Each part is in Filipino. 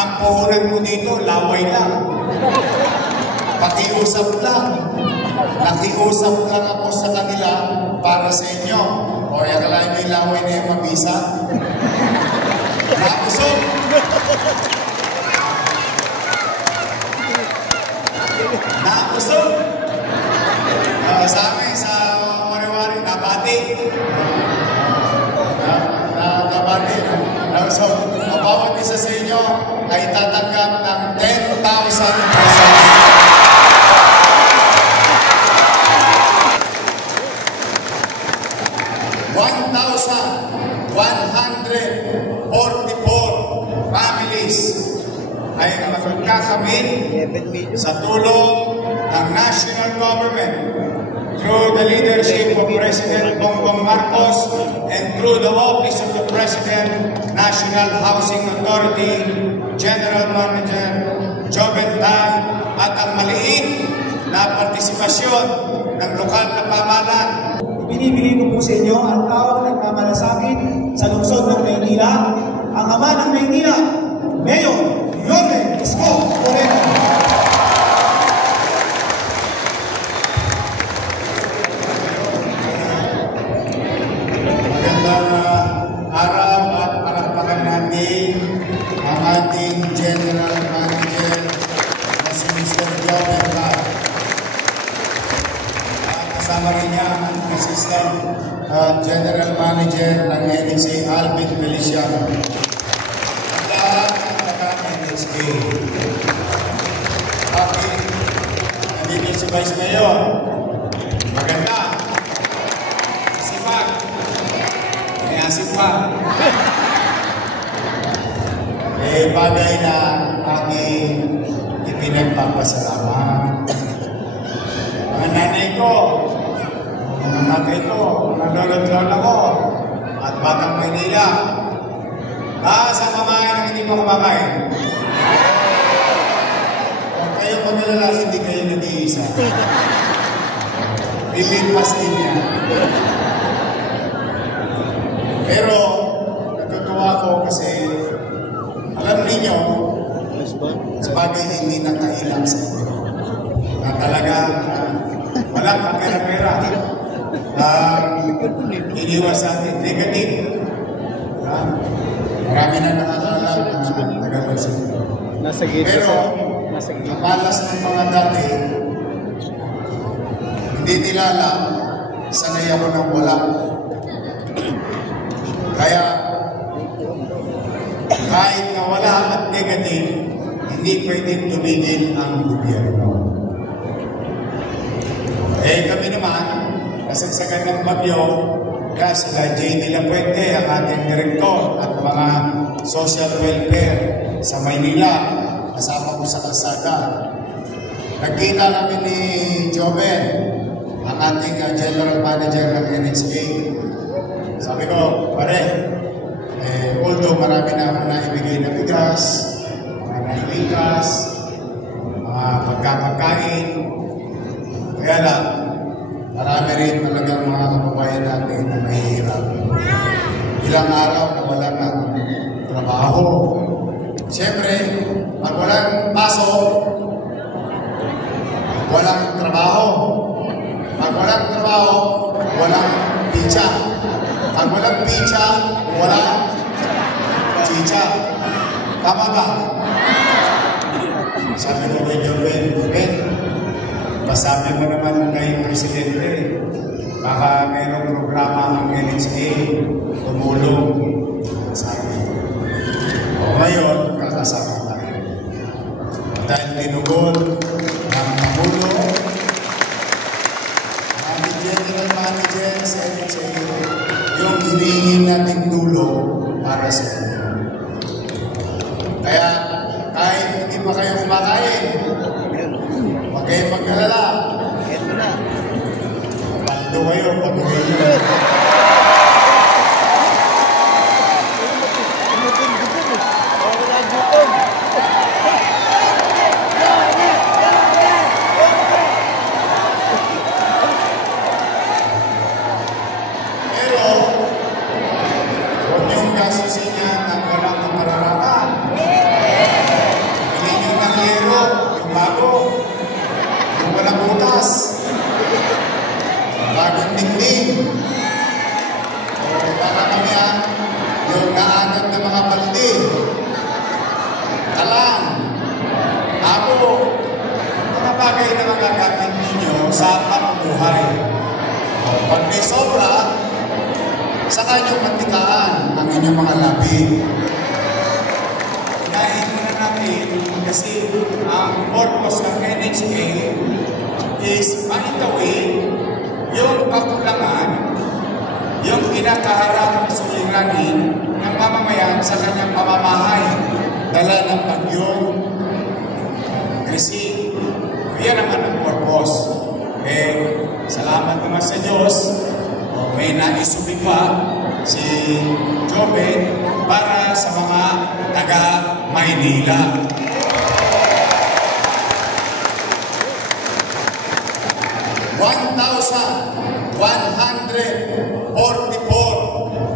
ang puhunan mo dito, laway lang. Pakiusap lang. Nakiusap lang ako sa kanila para sa inyo. O, yakalain may laway na yung mabisa. Nakusog. Nakusog. Sa amin, sa wari-wari, nabati. Nabati. So, bawat isa sa inyo ay tatanggap ng 10,000 pesos. Families ay magkakamit sa tulong ng national government through the leadership of President Bongbong Marcos and through the Office of the President, National Housing Authority, General Manager Joven Tan, at ang maliit na partisipasyon ng lokal na pamahalaan. Binibigay ko po sa inyo ang tawag ng pamalasakit sa lungsod ng Maynila, ang ama ng Maynila, Mayor Joven Isko Moreno. Magandang araw at palakpakan natin ang ating General Manager na si Mr. Joven Tan. Kasama rin niya ang Assistant General Manager ng NHA, Alvin Feliciano. Nandito si Vice Mayor. Maganda. Sipag. May asip pa. Bagay na aking ipinagpapasalamat. Mga nanay ko, mga tatay ko, mga lolo-lola ko, at Batang Maynila. Sa kumakain ang hindi pa kumakain. Huwag kayo magalala, hindi kayo nag-iisa. Pilipas din yan. Pero, natutuwa ko kasi, alam niyo, sa bagay hindi nakailang sa inyo. Na talaga, walang kapera-pera. Iniwas sa atin negative. Marami na nakakala na nagagawin. Pero, ang malas ng mga dati, hindi nila alam, sanay ako ng wala. Kaya, kahit na wala at negative, hindi pwedeng tumigil ang gobyerno. Kami naman, nasagsagan ng bagyo, kaya sila J. De La Puente, ang ating direktor at mga social welfare sa Maynila, kasama ko sa kalsada. Nagkita kami ni Joven, ang ating general manager ng NHA. Sabi ko, pare, although marami na ako naibigay na bigas, mga nailikas, mga pagkakakain, kaya lang, marami rin talagang mga kababayan natin na mahihirap. Ilang araw na wala ng trabaho. Siyempre, pag walang pasok, walang trabaho. Pag walang trabaho, walang pizza. Pag walang pizza, walang chicha. Tama ba? Sabi ko kay Joven, pasabi mo naman kay Presidente, baka mayroong programa ang NHA, tumulong. Sabi. O ngayon, kakasama tayo. Dahil tinugol ng Pangulo, ang General Manager sa NHA, yung hinihingin nating tulong para sa inyo. Kaya, kahit hindi pa kayo kumakain, huwag kayong mag-alala. Ito na. Paldo kayo, patuloy nyo. Pero, huwag niyong gastusin yan ng walang kapararakan. butas. Bagong dingding. Baka mamaya, yung naanod na mga balde. Talan. Ako, mga bagay na magagamit ninyo sa pamumuhay. Pag may sobra, sa kanyang mantikaan ang inyong mga labi. Dahil muna natin kasi ang purpose ng NHA is maitawid yung kakulangan, yung kinakaharap na suliranin ng mamamayan sa kanyang pamamahay. Dala ng bagyong Krisi. Yan naman ang purpose. Salamat naman sa Diyos. May naisubi pa si Joven para sa mga taga-Maynila.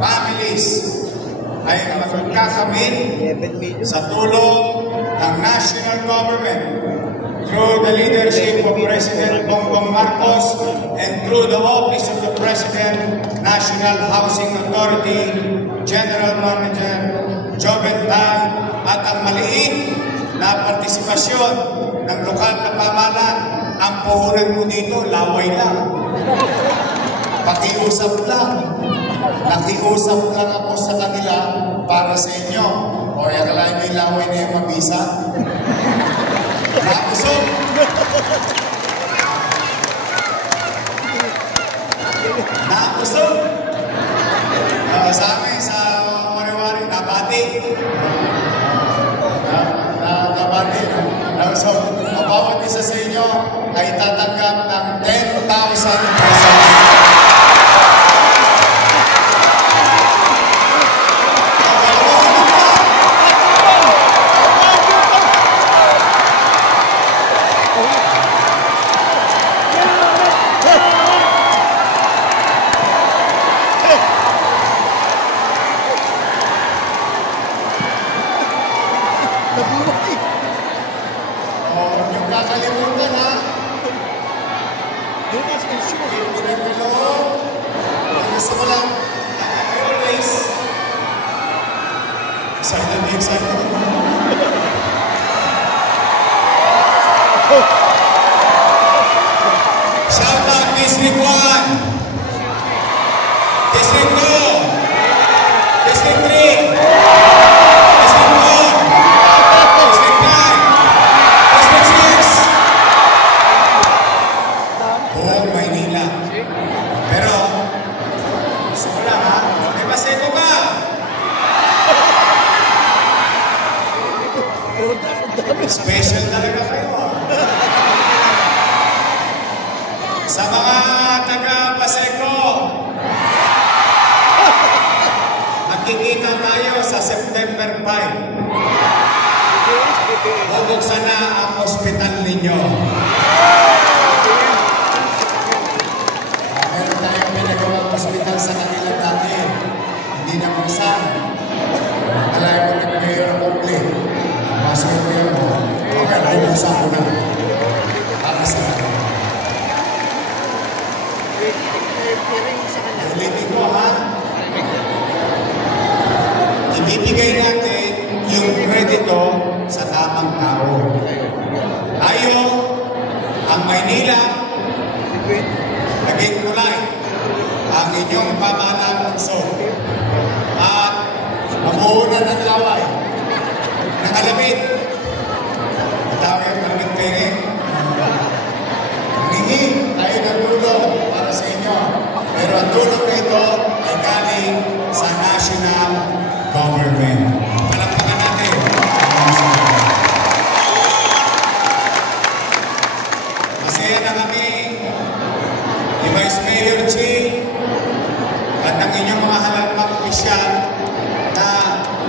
families ay magkakamit sa tulong ng national government through the leadership of President Bongbong Marcos and through the Office of the President, National Housing Authority, General Manager Joven Tan, at ang maliit na partisipasyon ng lokal na pamahalaan. Ang puhunan mo dito, laway lang. Pakiusap lang. Nakiusap lang ako sa kanila para sa inyo. O yakalain may laway na yung mabisa. Nakusog! Nakusog! Sa amin, sa wari-wari, nabati. Nabati. So, bawat isa sa inyo ay tatanggap ng 10,000 pesos. Yung kakalimutan ha. Gusto ko lang, I always excited. Shout out District 1, District 2, District 3, special talaga kayo. Sa mga taga-Paseco, magkikita tayo sa September 5. Bubuksan na ang hospital ninyo. Meron tayong pinagawang hospital sa kanila dati. Hindi na buksan. Alay mo nag-mayor complete. Masuk ko yun. Okay, nabuksan ko na. Para sa kanila. Ulitin ko ha. Ibibigay natin yung kredito sa tamang tao. Tayo, ang Maynila, naging kulay ang inyong pamahalaan puso. At mamuhunan ng laway, nakalabit. Tawag yung malamit pere. Hingi tayo ng tulong para sa inyo. Pero ang tulong na ito ay galing sa national government. Palakpakan natin. Masaya na kami ni Vice Mayor Ching at ang inyong mga halalpang opisyal na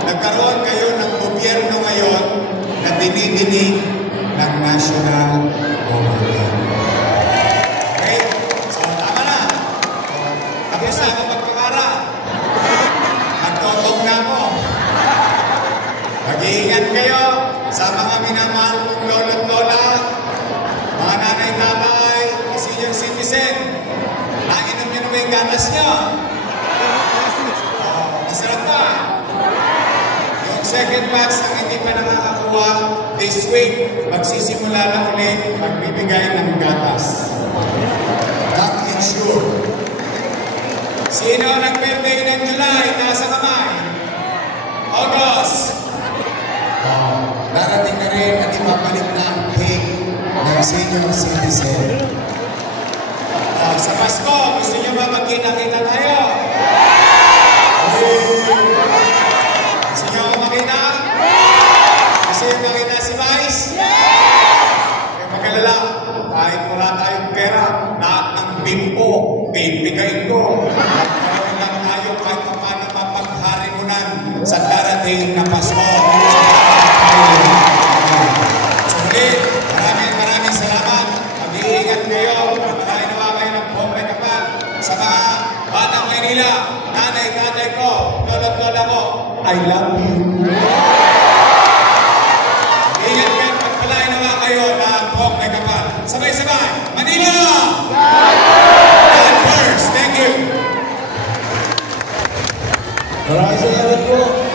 nagkaroon kayo ng gobyerno ngayon na dinidinig ng national government. Okay? So, tama na. Tapos na ako magpakara. Magtotog na ako. Mag-iingat kayo sa mga minamahal kong lolo't lola, mga nanay-tatay, natutuwa, this week, magsisimula na ulit magbibigay ng gatas. That is sure. Sino nag-birthday ng July? Nasa kamay. August. Darating na rin at ipapalit na ang cake ng senior citizen. Sa Pasko, gusto niyo ba magkita-kita tayo? Gusto niyo ako makita? Gusto niyo makita si Vice? Kaya mag-alala, kahit wala tayong pera, lahat ng bimbo, bibigay ko. Magkaroon lang tayo kahit paano mapagharimunan sa darating na Pasko. So ulit, maraming salamat. Mag-iingat kayo. Magkakain nawa kayo ng bombe kapal. Sa mga batang Maynila, nanay, tatay ko, lolo't-lola ko, I love you. Ingat kayo, magpalain nawa kayo ng bombe kapal. Sabay-sabay, Manila! God first, thank you. Maraming salamat po.